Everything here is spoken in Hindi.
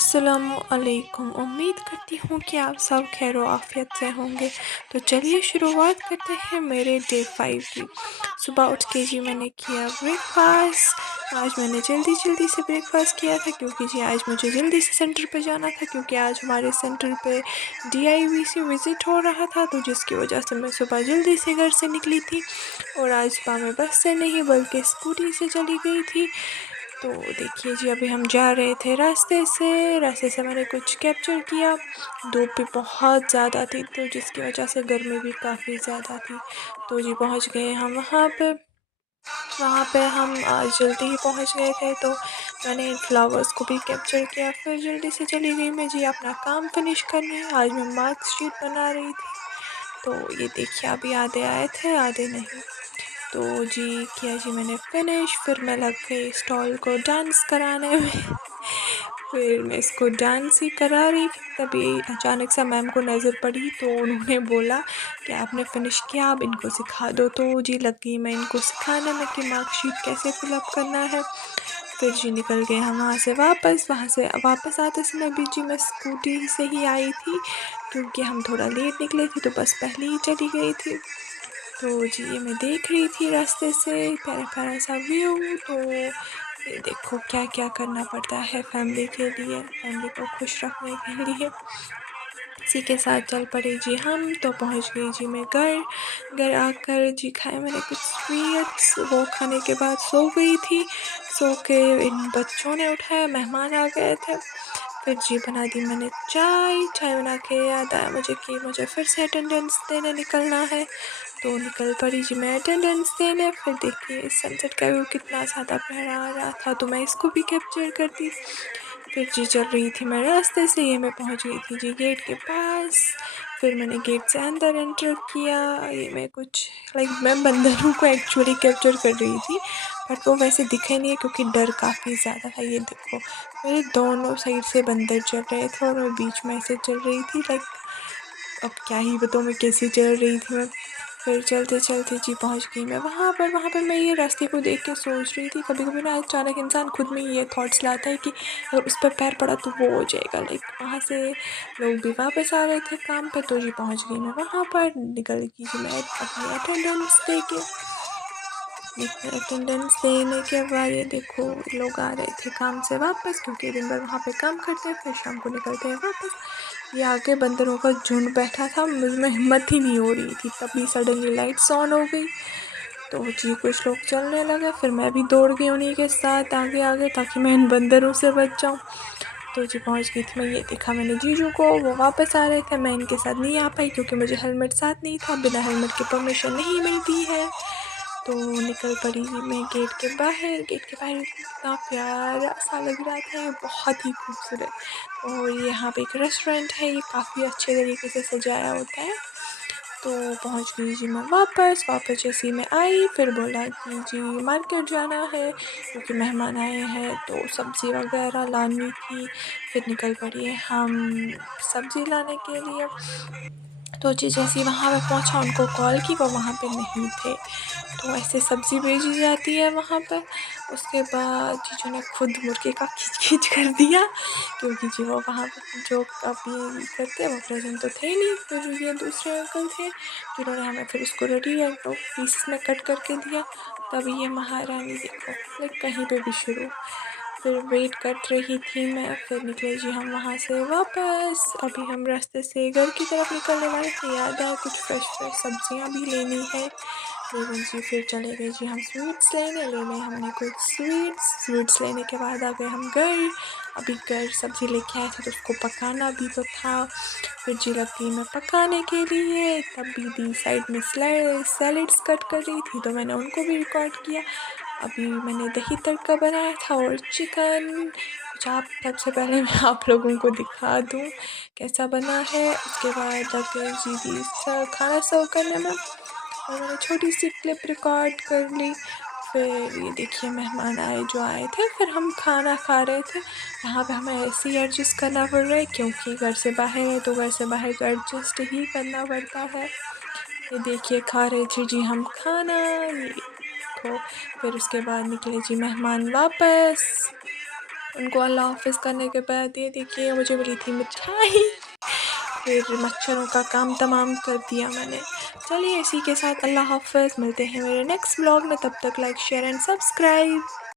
अस्सलामुअलैकुम। उम्मीद करती हूँ कि आप सब खैर आफियत से होंगे। तो चलिए शुरुआत करते हैं मेरे डे 5 की। सुबह उठ के जी मैंने किया ब्रेकफास्ट। आज मैंने जल्दी जल्दी से ब्रेकफास्ट किया था क्योंकि जी आज मुझे जल्दी से सेंटर पे जाना था, क्योंकि आज हमारे सेंटर पे DIVC विज़िट हो रहा था, तो जिसकी वजह से मैं सुबह जल्दी से घर से निकली थी। और आज सुबह मैं बस से नहीं बल्कि स्कूटी से चली गई थी। तो देखिए जी, अभी हम जा रहे थे रास्ते से मैंने कुछ कैप्चर किया। धूप भी बहुत ज़्यादा थी, तो जिसकी वजह से गर्मी भी काफ़ी ज़्यादा थी। तो जी पहुंच गए हम वहाँ पे हम आज जल्दी ही पहुँच गए थे, तो मैंने इन फ्लावर्स को भी कैप्चर किया। फिर जल्दी से चली गई मैं जी अपना काम फिनिश करने। आज मैं मार्कशीट बना रही थी। तो ये देखिए, अभी आधे आए थे आधे नहीं। तो जी किया जी मैंने फिनिश। फिर मैं लग गई स्टॉल को डांस कराने में। फिर मैं इसको डांस ही करा रही थी, तभी अचानक से मैम को नज़र पड़ी, तो उन्होंने बोला कि आपने फ़िनिश किया, अब इनको सिखा दो। तो जी लग गई मैं इनको सिखाने में कि मार्कशीट कैसे फिलअप करना है। फिर जी निकल गए हम वहाँ से वापस आते समय भी जी मैं स्कूटी से ही आई थी, क्योंकि हम थोड़ा लेट निकले थे, तो बस पहले ही चली गई थी। तो जी ये मैं देख रही थी रास्ते से प्यारा प्यारा सा व्यू। तो ये देखो क्या क्या करना पड़ता है फैमिली के लिए, फैमिली को खुश रखने के लिए। इसी के साथ चल पड़े जी हम। तो पहुंच गई जी मैं घर आकर जी खाए मैंने कुछ स्वीट्स। वो खाने के बाद सो गई थी। सो के इन बच्चों ने उठाया, मेहमान आ गए थे। फिर जी बना दी मैंने चाय बना के याद आया मुझे कि मुझे फिर से अटेंडेंस देने निकलना है। तो निकल पड़ी जी मैं अटेंडेंस देने। फिर देखिए सनसेट का व्यू कितना ज़्यादा प्यारा आ रहा था, तो मैं इसको भी कैप्चर करती। फिर जी चल रही थी मैं रास्ते से, ये मैं पहुंच गई थी जी गेट के पास। फिर मैंने गेट से अंदर एंटर किया। ये मैं कुछ मैं बंदरों को एक्चुअली कैप्चर कर रही थी, बट वो वैसे दिखे नहीं है क्योंकि डर काफ़ी ज़्यादा था। ये देखो मेरे दोनों साइड से बंदर चल रहे थे और मैं बीच में ऐसे चल रही थी। अब क्या ही बताऊँ मैं कैसे चल रही थी मैं। फिर चलते चलते जी पहुंच गई मैं वहाँ पर मैं ये रास्ते को देख के सोच रही थी, कभी कभी ना अचानक इंसान खुद में ही ये थॉट्स लाता है कि अगर उस पर पैर पड़ा तो वो हो जाएगा। वहाँ से लोग भी वापस आ रहे थे काम पे, तो जी पहुंच गई मैं वहाँ पर। निकल गई जी मैं अपनी अटेंडेंस देने के बाद ये देखो लोग आ रहे थे काम से वापस, क्योंकि दिन भर वहाँ पे काम करते हैं, फिर शाम को निकलते हैं वापस। ये आगे बंदरों का झुंड बैठा था, मुझमें हिम्मत ही नहीं हो रही थी, तभी सडनली लाइट्स ऑन हो गई। तो जी कुछ लोग चलने लगे, फिर मैं भी दौड़ गई उन्हीं के साथ आगे आगे, ताकि मैं इन बंदरों से बच जाऊँ। तो जी पहुँच गई थी मैं। ये देखा मैंने जीजू को, वो वापस आ रहे थे, मैं इनके साथ नहीं आ पाई क्योंकि मुझे हेलमेट साथ नहीं था, बिना हेलमेट के परमिशन नहीं मिलती है। तो निकल पड़ी जी मैं गेट के बाहर कितना प्यारा सा लग रहा था, ये बहुत ही खूबसूरत। और यहाँ पे एक रेस्टोरेंट है, ये काफ़ी अच्छे तरीके से सजाया होता है। तो पहुँच गई जी मैं वापस जैसे ही मैं आई, फिर बोला कि जी मार्केट जाना है क्योंकि मेहमान आए हैं, तो सब्ज़ी वगैरह लानी थी। फिर निकल पड़ी हम सब्ज़ी लाने के लिए। तो जी जैसे ही वहाँ पे पहुँचा, उनको कॉल की, वो वहाँ पे नहीं थे। तो ऐसे सब्ज़ी भेजी जाती है वहाँ पर। उसके बाद जीजू ने खुद मुर्गे का खींच कर दिया, क्योंकि जी वो वहाँ पर जो अभी करते वो प्रेजेंट तो थे नहीं। फिर ये दूसरे अंकल थे जिन्होंने हमें फिर उसको रेडी पीस में कट करके दिया। तभी ये महारानी देखो कहीं पे भी शुरू। फिर वेट कर रही थी मैं। फिर निकले जी हम वहाँ से वापस। अभी हम रास्ते से घर की तरफ निकलने वाले थे, याद आया कुछ फ्रेश सब्जियाँ भी लेनी है, लेकिन जी फिर चले गए जी हम स्वीट्स लेने। ले लें हमने कुछ स्वीट्स लेने के बाद आ गए हम घर। अभी घर सब्ज़ी लेके आए थे तो उसको पकाना भी तो था। फिर जी लग गई मैं पकाने के लिए, तब दी साइड में सैलड्स कट कर रही थी, तो मैंने उनको भी रिकॉर्ड किया। अभी मैंने दही तड़का बनाया था और चिकन। कुछ आप सबसे पहले मैं आप लोगों को दिखा दूँ कैसा बना है। उसके बाद लग गई जी दी खाना सर्व करने में, और मैंने छोटी सी क्लिप रिकॉर्ड कर ली। फिर ये देखिए मेहमान जो आए थे, फिर हम खाना खा रहे थे। यहाँ पे हमें ऐसे ही एडजस्ट करना पड़ रहा है क्योंकि घर से बाहर है, तो घर से बाहर तो एडजस्ट ही करना पड़ता है। ये देखिए खा रहे थे जी हम खाना, ये देखो। फिर उसके बाद निकले जी मेहमान वापस। उनको अल्लाह हाफ़िज़ करने के बाद ये देखिए मुझे मिली थी मिठाई। फिर मच्छरों का काम तमाम कर दिया मैंने। चलिए इसी के साथ अल्लाह हाफ़िज़, मिलते हैं मेरे नेक्स्ट व्लॉग में, तब तक लाइक शेयर एंड सब्सक्राइब।